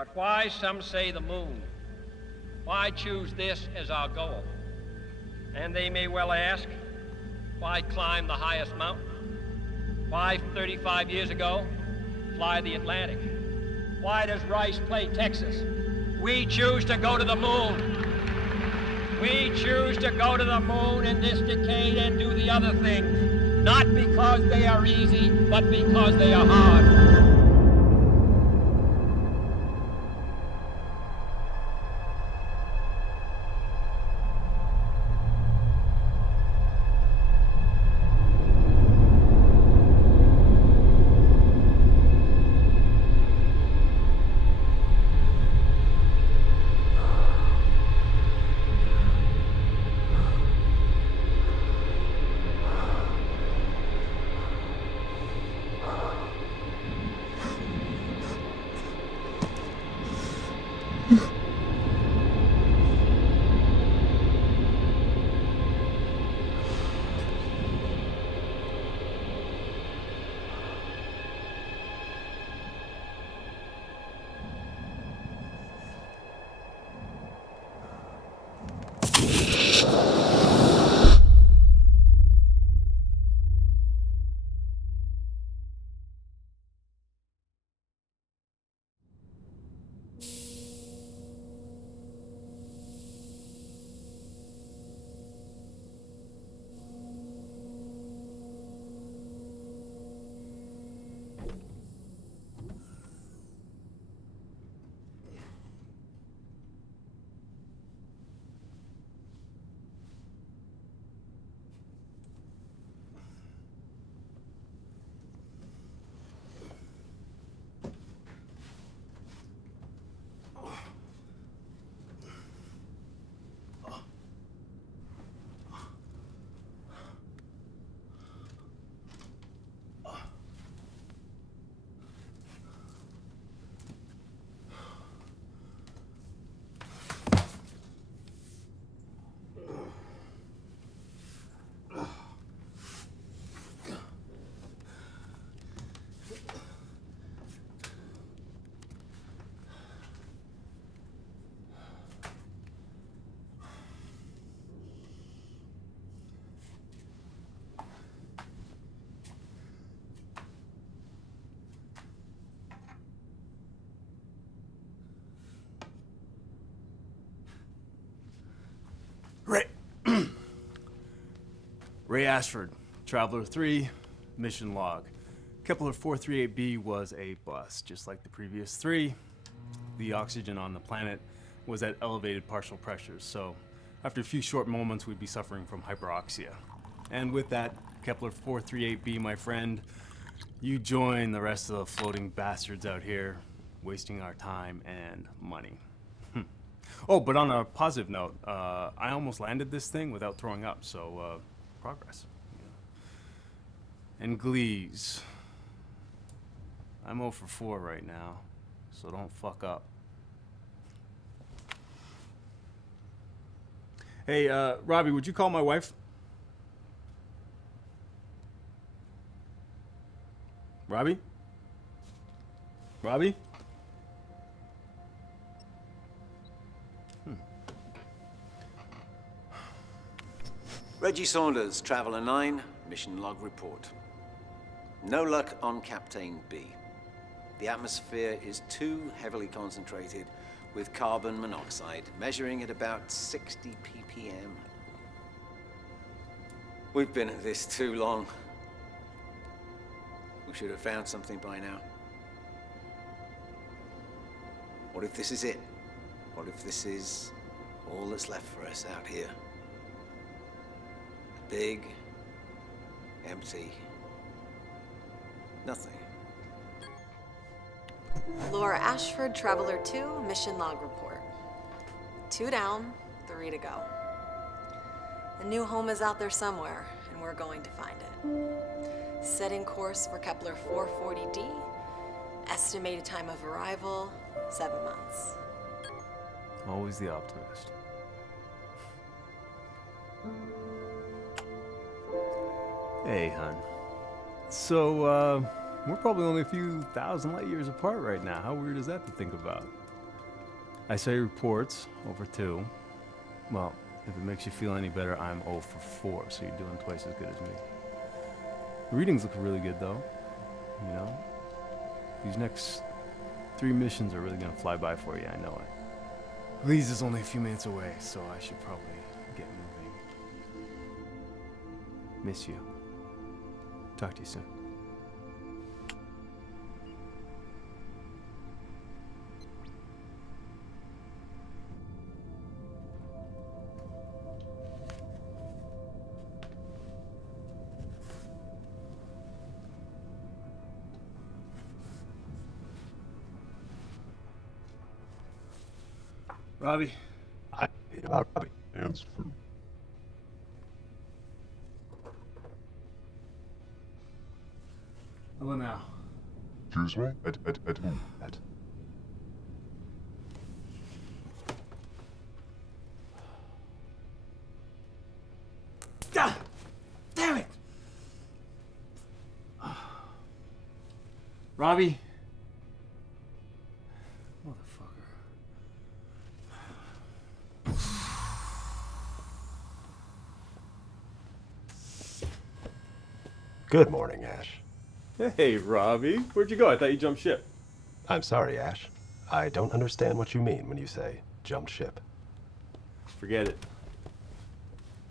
But why, some say, the moon? Why choose this as our goal? And they may well ask, why climb the highest mountain? Why, 35 years ago, fly the Atlantic? Why does Rice play Texas? We choose to go to the moon. We choose to go to the moon in this decade and do the other things, not because they are easy, but because they are hard. Ray Ashford, Traveler 3, mission log. Kepler 438b was a bust, just like the previous three. The oxygen on the planet was at elevated partial pressures, so after a few short moments we'd be suffering from hyperoxia. And with that, Kepler 438b, my friend, you join the rest of the floating bastards out here, wasting our time and money. Oh, but on a positive note, I almost landed this thing without throwing up, so progress. And Glees. I'm 0 for 4 right now, so don't fuck up. Hey, Robbie, would you call my wife? Robbie? Robbie? Reggie Saunders, Traveler 9, mission log report. No luck on Captain B. The atmosphere is too heavily concentrated with carbon monoxide, measuring at about 60 ppm. We've been at this too long. We should have found something by now. What if this is it? What if this is all that's left for us out here? Big, empty, nothing. Laura Ashford, Traveler 2, mission log report. 2 down, 3 to go. A new home is out there somewhere, and we're going to find it. Setting course for Kepler 440d. Estimated time of arrival, 7 months. Always the optimist. Hey, hon. So, we're probably only a few thousand light years apart right now. How weird is that to think about? I saw your reports, over 2. Well, if it makes you feel any better, I'm 0 for 4, so you're doing twice as good as me. The readings look really good, though. You know? These next 3 missions are really gonna fly by for you, I know it. Lee's is only a few minutes away, so I should probably get moving. Miss you. Talk to you soon. Robbie. I hate about Robbie. Hands for Hello now. excuse me? At whom? At Ah! Damn it! Robbie. Motherfucker. Good morning, Ash. Hey, Robbie. Where'd you go? I thought you jumped ship. I'm sorry, Ash. I don't understand what you mean when you say jumped ship. Forget it.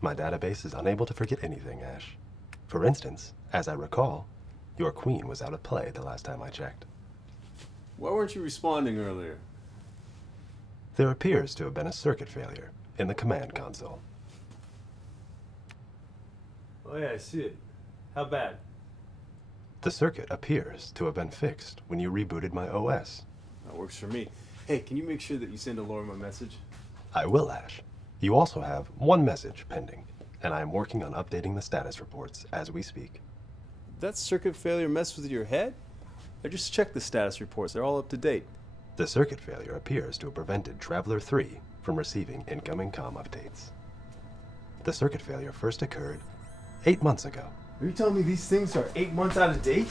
My database is unable to forget anything, Ash. For instance, as I recall, your queen was out of play the last time I checked. Why weren't you responding earlier? There appears to have been a circuit failure in the command console. Oh yeah, I see it. How bad? The circuit appears to have been fixed when you rebooted my OS. That works for me. Hey, can you make sure that you send Laura my message? I will, Ash. You also have 1 message pending, and I am working on updating the status reports as we speak. That circuit failure mess with your head? I just checked the status reports. They're all up to date. The circuit failure appears to have prevented Traveler 3 from receiving incoming comm updates. The circuit failure first occurred 8 months ago. Are you telling me these things are 8 months out of date?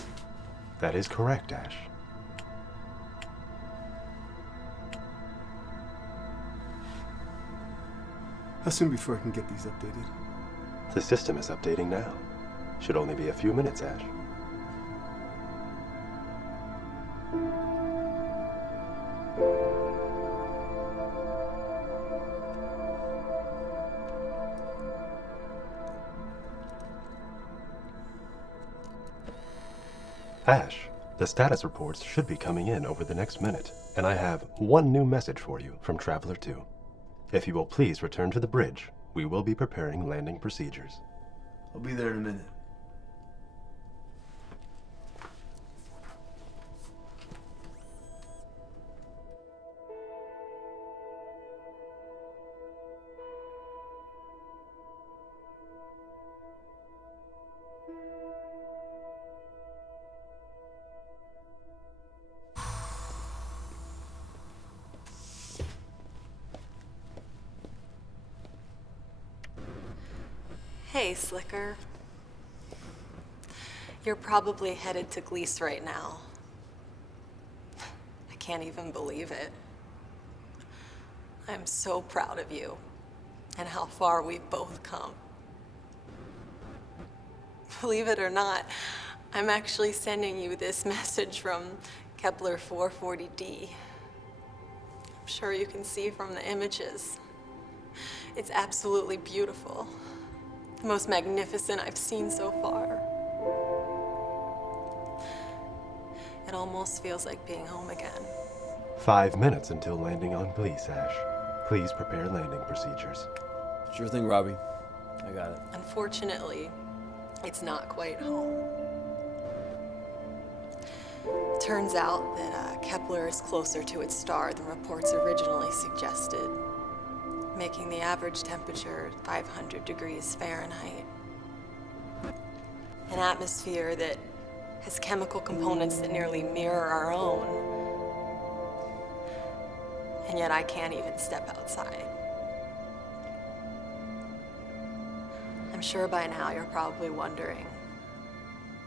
That is correct, Ash. How soon before I can get these updated? The system is updating now. Should only be a few minutes, Ash. Ash, the status reports should be coming in over the next minute, and I have 1 new message for you from Traveler 2. If you will please return to the bridge, we will be preparing landing procedures. I'll be there in a minute. Hey, Slicker. You're probably headed to Gleese right now. I can't even believe it. I'm so proud of you and how far we've both come. Believe it or not, I'm actually sending you this message from Kepler 440d. I'm sure you can see from the images. It's absolutely beautiful. The most magnificent I've seen so far. It almost feels like being home again. 5 minutes until landing on Gleese, Ash. Please prepare landing procedures. Sure thing, Robbie. I got it. Unfortunately, it's not quite home. Turns out that Kepler is closer to its star than reports originally suggested, making the average temperature 500 degrees Fahrenheit. An atmosphere that has chemical components that nearly mirror our own. And yet I can't even step outside. I'm sure by now you're probably wondering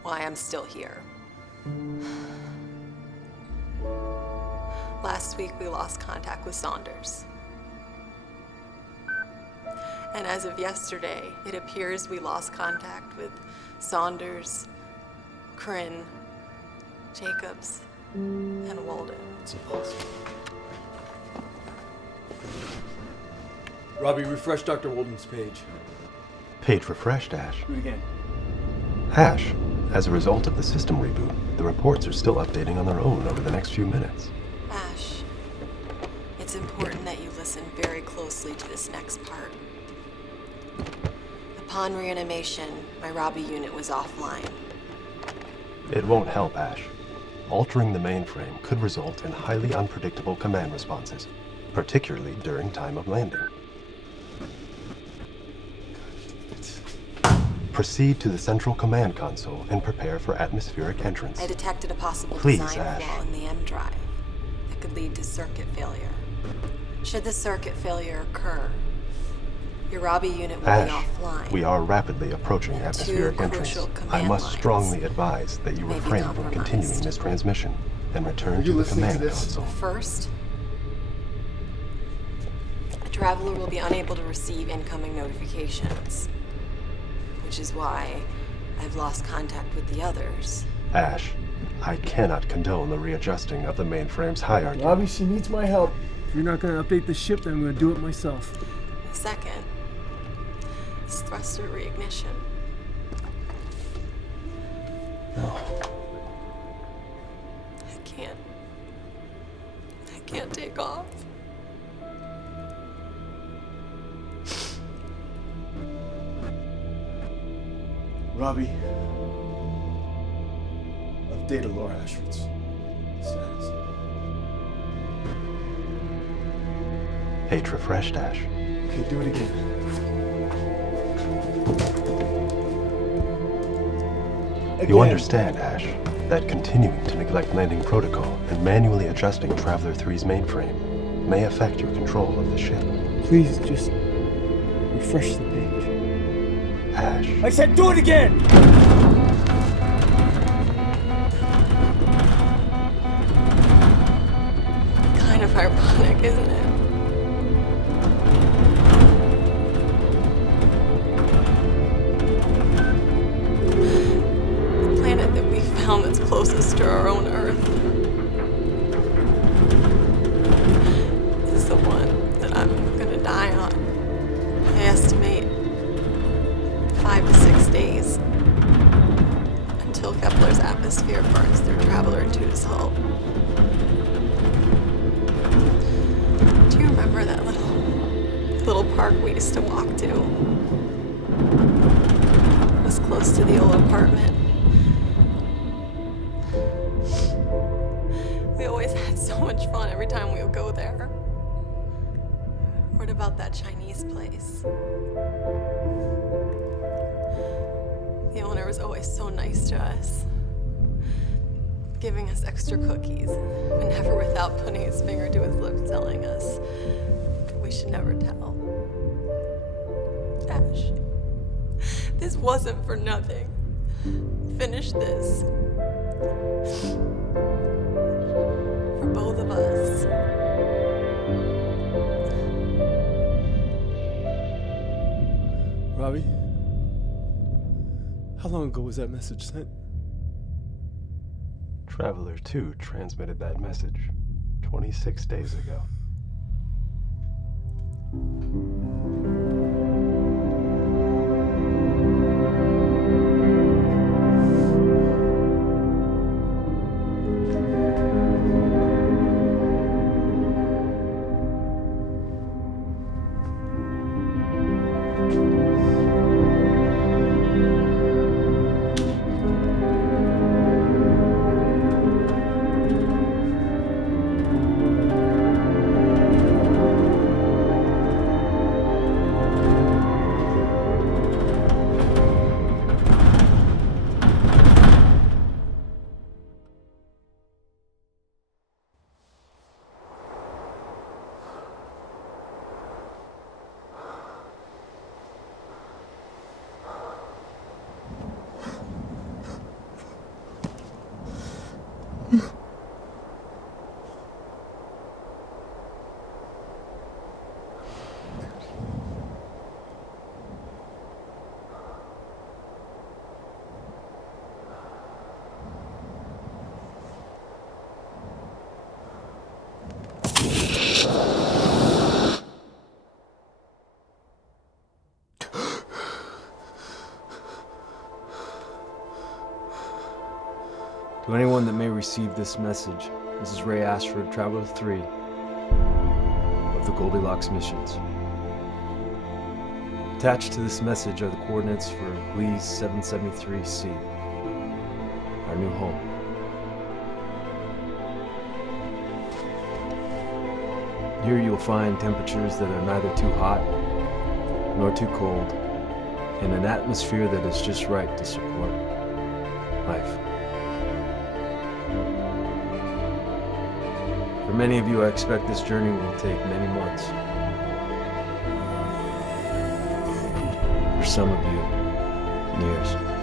why I'm still here. Last week, we lost contact with Saunders. And as of yesterday, it appears we lost contact with Saunders, Kryn, Jacobs, and Walden. It's impossible. Robbie, refresh Dr. Walden's page. Page refreshed, Ash. Do it again. Ash, as a result of the system reboot, the reports are still updating on their own over the next few minutes. Ash, it's important that you listen very closely to this next part. Upon reanimation, my Robbie unit was offline. It won't help, Ash. Altering the mainframe could result in highly unpredictable command responses, particularly during time of landing. Proceed to the central command console and prepare for atmospheric entrance. I detected a possible Please, design Ash. flaw in the M drive that could lead to circuit failure. Should the circuit failure occur, your Robbie unit will Ash, be offline. we are rapidly approaching And atmospheric two entrance. crucial I command must lines strongly advise that you may be refrain from compromised. continuing this transmission and return Are to you the listening to command this? console. First, a traveler will be unable to receive incoming notifications, which is why I've lost contact with the others. Ash, I cannot condone the readjusting of the mainframe's hierarchy. Robbie, she needs my help. If you're not going to update the ship, then I'm going to do it myself. Second is thruster reignition. No. I can't take off. Robbie, updated Laura Ashford's status. Page refreshed, Ash. Okay, do it again. You understand, Ash, that continuing to neglect landing protocol and manually adjusting Traveler 3's mainframe may affect your control of the ship. Please, just refresh the page. Ash, I said do it again! Kind of ironic, isn't it? The planet that we found that's closest to our own Earth is the one that I'm gonna die on. I estimate 5 to 6 days until Kepler's atmosphere burns through Traveler 2's hull. Do you remember that little park we used to walk to? It was close to the old apartment. We always had so much fun every time we would go there. What about that Chinese place? The owner was always so nice to us, giving us extra cookies, but never without putting his finger to his lips telling us we should never tell. Ash, this wasn't for nothing. Finish this. For both of us. Robbie? How long ago was that message sent? Traveler 2 transmitted that message 26 days ago. may receive this message. This is Ray Ashford, Traveler 3 of the Goldilocks missions. Attached to this message are the coordinates for Lee's 773C, our new home. Here you'll find temperatures that are neither too hot nor too cold, and an atmosphere that is just right to support life. For many of you, I expect this journey will take many months. For some of you, years.